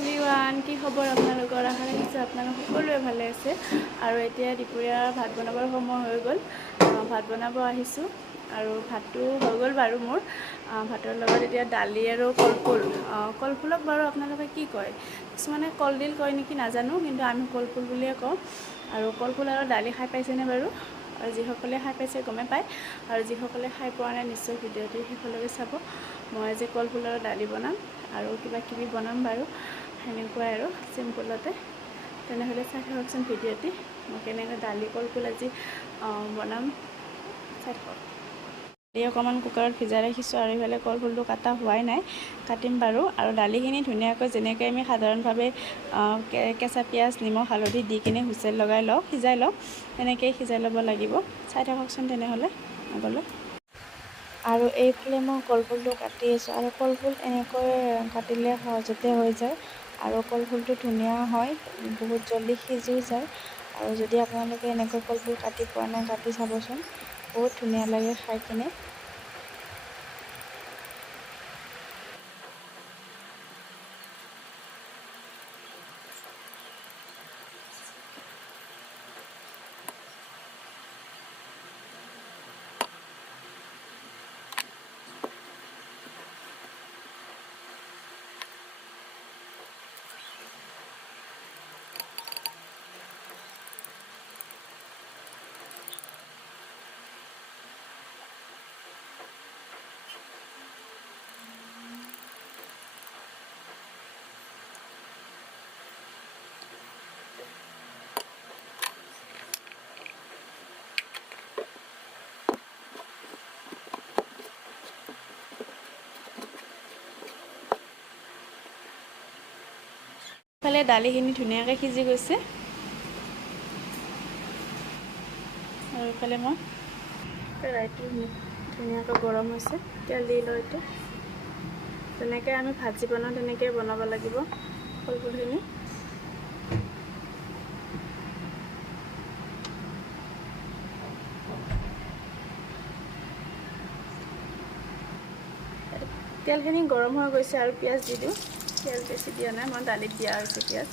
Everyone, কি খবৰ আপোনালোকৰ? আশা ৰাখিছোঁ আপোনালোক সকলোৱে ভালে আছে। আৰু এতিয়া দুপৰীয়া ভাত বনাবৰ সময় হৈ গ'ল। ভাত বনাব আহিছোঁ আৰু ভাতটো হৈ গ'ল বাৰু মোৰ। ভাতৰ লগত এতিয়া দালি আৰু কলফুল। কলফুলক বাৰু আপোনালোকে কি কয়? কিছুমানে কলডিল কয় নেকি নাজানো, কিন্তু আমি কলফুল বুলিয়ে কওঁ। আৰু কলফুল আৰু দালি খাই পাইছেনে বাৰু? আৰু যিসকলে খাই পাইছে গমে পায়, আৰু যিসকলে খাই পোৱা নাই নিশ্চয় ভিডিঅ'টো শেষলৈকে চাব। মই আজি কলফুল আৰু দালি বনাম আৰু কিবা কিবি বনাম বাৰু, সেনেকুৱাই আৰু চিম্পুলতে। তেনেহ'লে চাই থাককচোন ভিডিঅ'টি, মই কেনেকৈ দালি কলফুল আজি বনাম, চাই থাকক। দালি অকণমান কুকাৰত ভিজাই ৰাখিছোঁ আৰু ইফালে কলফুলটো কাটা হোৱাই নাই, কাটিম বাৰু। আৰু দালিখিনি ধুনীয়াকৈ যেনেকৈ আমি সাধাৰণভাৱে কেঁচা পিঁয়াজ, নিমখ, হালধি দি কিনে হুইচেল লগাই লওঁ, সিজাই লওঁ, তেনেকৈয়ে সিজাই ল'ব লাগিব। চাই থাককচোন তেনেহ'লে আগলৈ। আৰু এইফালে মই কলফুলটো কাটি আছোঁ, আৰু কলফুল এনেকৈ কাটিলে সহজতে হৈ যায় আৰু কলফুলটো ধুনীয়া হয়, বহুত জলদি সিজিও যায়। আৰু যদি আপোনালোকে এনেকৈ কলফুল কাটি পোৱা নাই, কাটি চাবচোন, বহুত ধুনীয়া লাগে খাই কিনে। ইফালে দালিখিনি ধুনীয়াকৈ সিজি গৈছে, আৰু ইফালে মই কেৰাহীটো ধুনীয়াকৈ গৰম হৈছে, তেল দি লওঁ। এতিয়া যেনেকৈ আমি ভাজি বনাওঁ তেনেকৈ বনাব লাগিব কলফুলখিনি। তেলখিনি গৰম হৈ গৈছে আৰু পিঁয়াজ দি দিওঁ। পিঁয়াজ বেছি দিয়া নাই, মই দালিত দিয়া হৈছে পিঁয়াজ।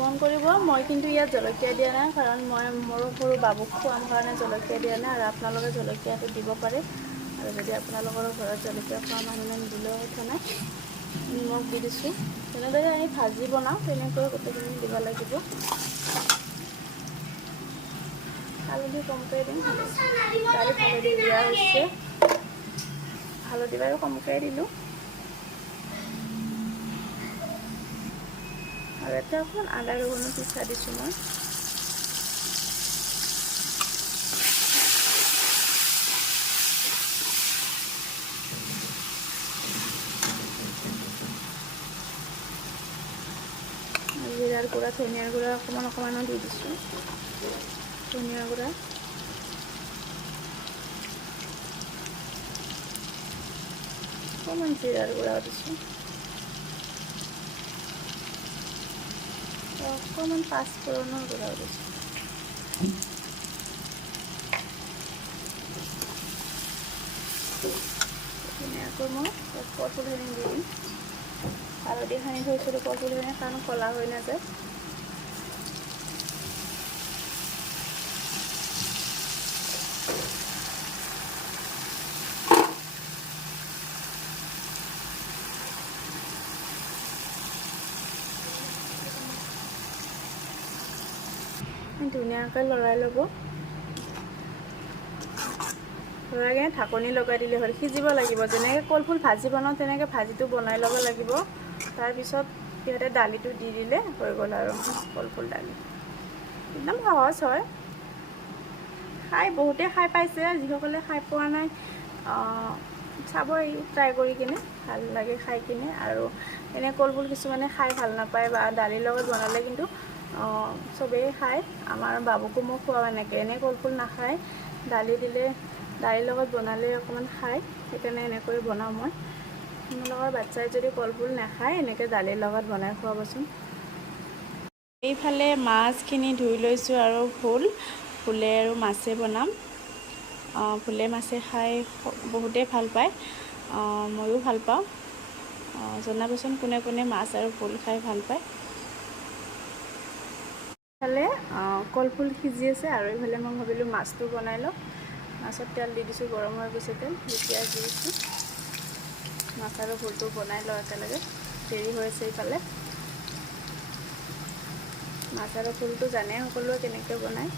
মন কৰিব, মই কিন্তু ইয়াত জলকীয়া দিয়া নাই, কাৰণ মই মোৰ সৰু বাবুক খোৱাম কাৰণে জলকীয়া দিয়া নাই। আৰু আপোনালোকে জলকীয়াটো দিব পাৰে, আৰু যদি আপোনালোকৰ ঘৰত জলকীয়া খোৱা মানুহ নাই, নিদিলেও কথা নাই। নিমখ দি দিছোঁ। তেনেদৰে আমি ভাজি বনাওঁ তেনেকৈ গোটেইখিনি দিব লাগিব। হালধি কমকৈ দিম, দালিত হালধি দিয়া হৈছে, হালধি বাৰু কমকৈ দিলোঁ। আৰু এতিয়া অকণমান আদা ৰহুনো পিচা দিছোঁ মই। জিৰাৰ গুড়া, ধনিয়াৰ গুড়া অকণমানো দি দিছোঁ। ধনিয়াৰ গুড়া, অকণমান জিৰাৰ গুড়াও দিছোঁ, অকণমান পাঁচফোৰণৰ গুড়াও দিছোঁ। ধুনীয়াকৈ মই কলফুলখিনি দি দিম। হালধি সানি থৈছিলোঁ কলফুলখিনি, কাৰণ ক'লা হৈ নাযায়। ধুনীয়াকৈ লৰাই ল'ব। লৰাই কিনে ঢাকনি লগাই দিলে হ'ল। সিজিব লাগিব, যেনেকৈ কলফুল ভাজি বনাওঁ তেনেকৈ ভাজিটো বনাই ল'ব লাগিব। তাৰপিছত সিহঁতে দালিটো দি দিলে হৈ গ'ল আৰু কলফুল দালি। একদম সহজ হয়, বহুতে খাই পাইছে। যিসকলে খাই পোৱা নাই, চাব, ট্ৰাই কৰি কিনে ভাল লাগে খাই কিনে। আৰু এনে কলফুল কিছুমানে খাই ভাল নাপায়, বা দালিৰ লগত বনালে কিন্তু চবেই খায়। আমাৰ বাবুকো মই খোৱাওঁ এনেকৈ, এনেই কলফুল নাখায়, দালি দিলে, দালিৰ লগত বনালে অকণমান খায়, সেইকাৰণে এনেকৈ বনাওঁ মই। আপোনালোকৰ বাচ্ছাই যদি কলফুল নাখায়, এনেকৈ দালিৰ লগত বনাই খুৱাবচোন। এইফালে মাছখিনি ধুই লৈছোঁ, আৰু ভোলে আৰু মাছে বনাম। ভোলে মাছে খাই বহুতেই ভাল পায়, ময়ো ভাল পাওঁ। জনাবচোন কোনে কোনে মাছ আৰু ভোল খাই ভাল পায়। ইফালে কলফুল সিজি আছে আৰু এইফালে মই ভাবিলোঁ মাছটো বনাই লওঁ। মাছত তেল দি দিছোঁ, গৰম হৈ গৈছে তেল, পিঁয়াজ দি দিছোঁ। মাছ আৰু ভোলটো বনাই লওঁ একেলগে, দেৰি হৈ আছে ইফালে। মাছ আৰু ভোলটো জানে সকলোৱে কেনেকৈ বনায়।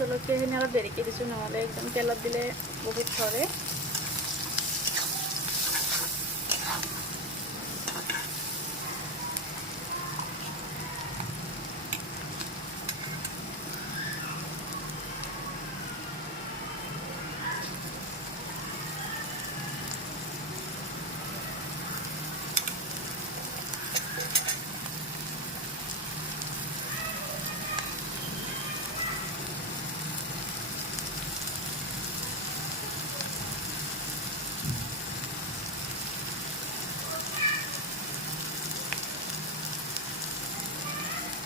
জলকীয়াখিনি অলপ দেৰিকৈ দিছোঁ, নহ'লে একদম তেলত দিলে বহুত ধৰে।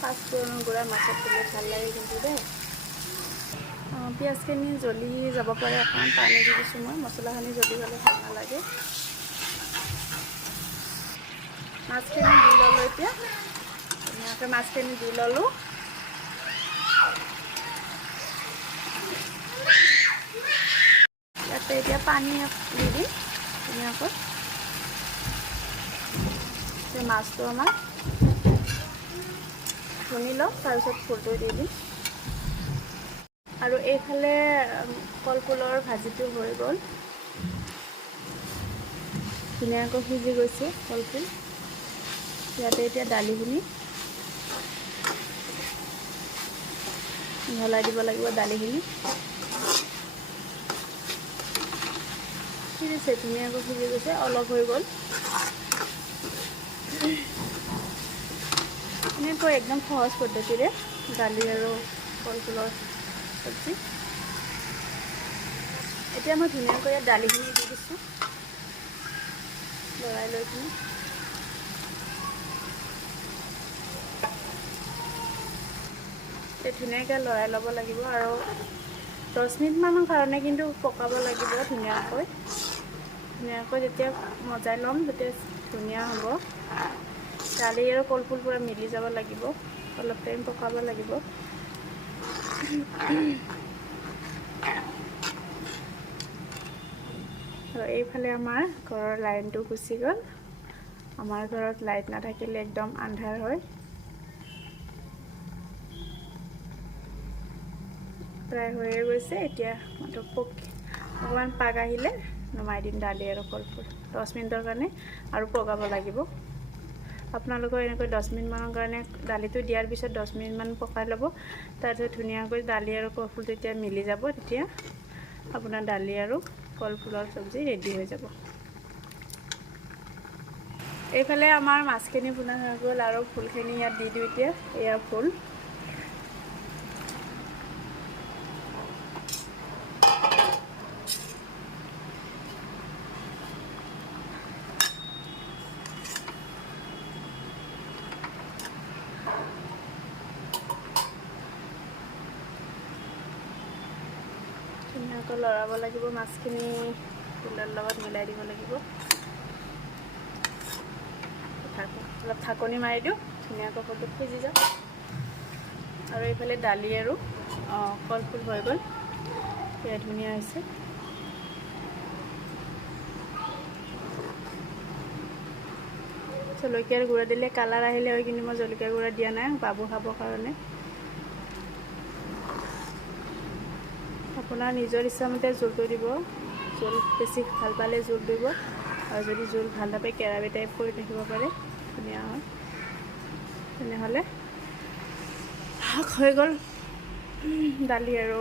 পাঁচফোৰণৰ গুড়া মাছত দিলে ভাল লাগে কিন্তু দেই। পিঁয়াজখিনি জ্বলি যাব পাৰে, অকণমান পানী দি দিছোঁ মই। মছলাখিনি জ্বলি গ'লে ভাল নালাগে। মাছখিনি দি ল'লোঁ, এতিয়া ধুনীয়াকৈ মাছখিনি দি ল'লোঁ। ইয়াতে এতিয়া পানী দি দিম ধুনীয়াকৈ। মাছটো আমাৰ শুনি লওঁ, তাৰপিছত ভোলটো দি দিম। আৰু এইফালে কলফুলৰ ভাজিটো হৈ গ'ল, ধুনীয়াকৈ সিজি গৈছে কলফুল। ইয়াতে এতিয়া দালিখিনি মিহলাই দিব লাগিব। দালিখিনি সিজিছে, ধুনীয়াকৈ সিজি গৈছে, অলপ হৈ গ'ল। এনেকৈ একদম সহজ পদ্ধতিৰে দালি আৰু কলফুলৰ চব্জি। এতিয়া মই ধুনীয়াকৈ ইয়াত দালিখিনি দি দিছোঁ, লৰাই লৈ কিনে। ধুনীয়াকৈ লৰাই ল'ব লাগিব আৰু 10 মিনিটমানৰ কাৰণে কিন্তু পকাব লাগিব ধুনীয়াকৈ। যেতিয়া মজাই ল'ম, তেতিয়া ধুনীয়া হ'ব। দালি আৰু কলফুল পূৰা মিলি যাব লাগিব, অলপ টাইম পকাব লাগিব। আৰু এইফালে আমাৰ ঘৰৰ লাইনটো গুচি গ'ল। আমাৰ ঘৰত লাইট নাথাকিলে একদম আন্ধাৰ হয়। প্ৰায় হৈয়ে গৈছে, এতিয়া অকণমান পাক আহিলে নমাই দিম দালি আৰু কলফুল। 10 মিনিটৰ কাৰণে আৰু পগাব লাগিব। আপোনালোকৰ এনেকৈ 10 মিনিটমানৰ কাৰণে দালিটো দিয়াৰ পিছত 10 মিনিটমান পকাই ল'ব। তাৰপিছত ধুনীয়াকৈ দালি আৰু কলফুল যেতিয়া মিলি যাব, তেতিয়া আপোনাৰ দালি আৰু কলফুলৰ চব্জি ৰেডি হৈ যাব। এইফালে আমাৰ মাছখিনি ভুনা হৈ গ'ল আৰু ভোলখিনি ইয়াত দি দিওঁ এতিয়া। এয়া ভোল। ধুনীয়াকৈ লৰাব লাগিব, মাছখিনি ভোলৰ লগত মিলাই দিব লাগিব। অলপ ঢাকনি মাৰি দিওঁ, ধুনীয়াকৈ ভোলটো সিজি যাওক। আৰু এইফালে দালি আৰু কলফুল হৈ গ'ল, সেয়া ধুনীয়া হৈছে। জলকীয়াৰ গুড়া দিলে কালাৰ আহিলে হয়, কিন্তু মই জলকীয়াৰ গুড়া দিয়া নাই বাবু খাবৰ কাৰণে। আপোনাৰ নিজৰ ইচ্ছামতে জোলটো দিব, জোল বেছি ভাল পালে জোল দিব, আৰু যদি জোল ভাল নাপায় কেৰাহী টাইপ কৰি থাকিব পাৰে, ধুনীয়া হয়। তেনেহ'লে শাক হৈ গ'ল, দালি আৰু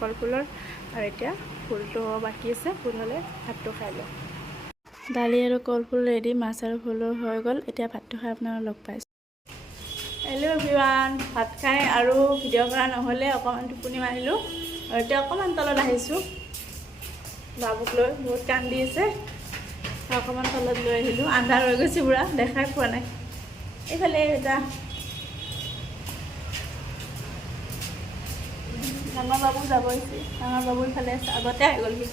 কলফুলৰ, আৰু এতিয়া ফুলটো বাকী আছে, ফুল হ'লে ভাতটো খাই লওঁ। দালি আৰু কলফুল ৰেডি, মাছ আৰু ফুলো হৈ গ'ল, এতিয়া ভাতটো খাই আপোনাক লগ পাইছোঁ। হেল্ল' এভৰিৱান, ভাত খাই আৰু ভিডিঅ' কৰা নহ'লে অকণমান টোপনি মাৰিলোঁ, আৰু এতিয়া অকণমান তলত আহিছোঁ বাবুক লৈ, বহুত কান্দি আছে, অকণমান তলত লৈ আহিলোঁ। আন্ধাৰ হৈ গৈছে পুৰা, দেখাই পোৱা নাই। এইফালে এটা ডাঙৰ বাবু যাব হৈছে, ডাঙৰ বাবু ইফালে আছে, আগতে আহি গ'লহি।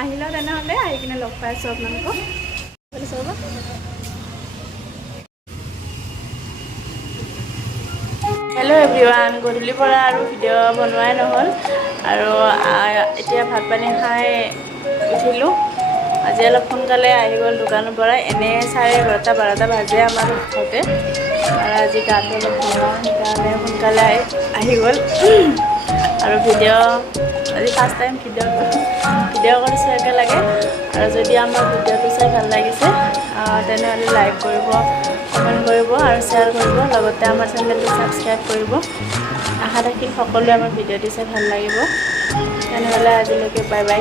আহিলেও তেনেহ'লে, আহি কিনে লগ পাই আছোঁ আপোনালোকক। চাব হেল্ল' এভৰিৱান, গধূলিৰ পৰা আৰু ভিডিঅ' বনোৱাই নহ'ল, আৰু এতিয়া ভাত পানী খাই উঠিলোঁ। আজি অলপ সোনকালে আহি গ'ল দোকানৰ পৰা, এনে 11:30-12টা বাজে আমাৰ উঠোতে, আৰু আজি গাটো অলপ বেয়া, সেইকাৰণে সোনকালে আহি গ'ল। আৰু আজি ফাৰ্ষ্ট টাইম ভিডিঅ' কৰিছোঁ একেলগে। আৰু যদি আমাৰ ভিডিঅ'টো চাই ভাল লাগিছে তেনেহ'লে লাইক কৰিব, কমেণ্ট কৰিব আৰু শ্বেয়াৰ কৰিব, লগতে আমাৰ চেনেলটো ছাবস্ক্ৰাইব কৰিব। আশা থাকিল সকলোৱে আমাৰ ভিডিঅ'টো চাই ভাল লাগিব। তেনেহ'লে আজিলৈকে বাই বাই।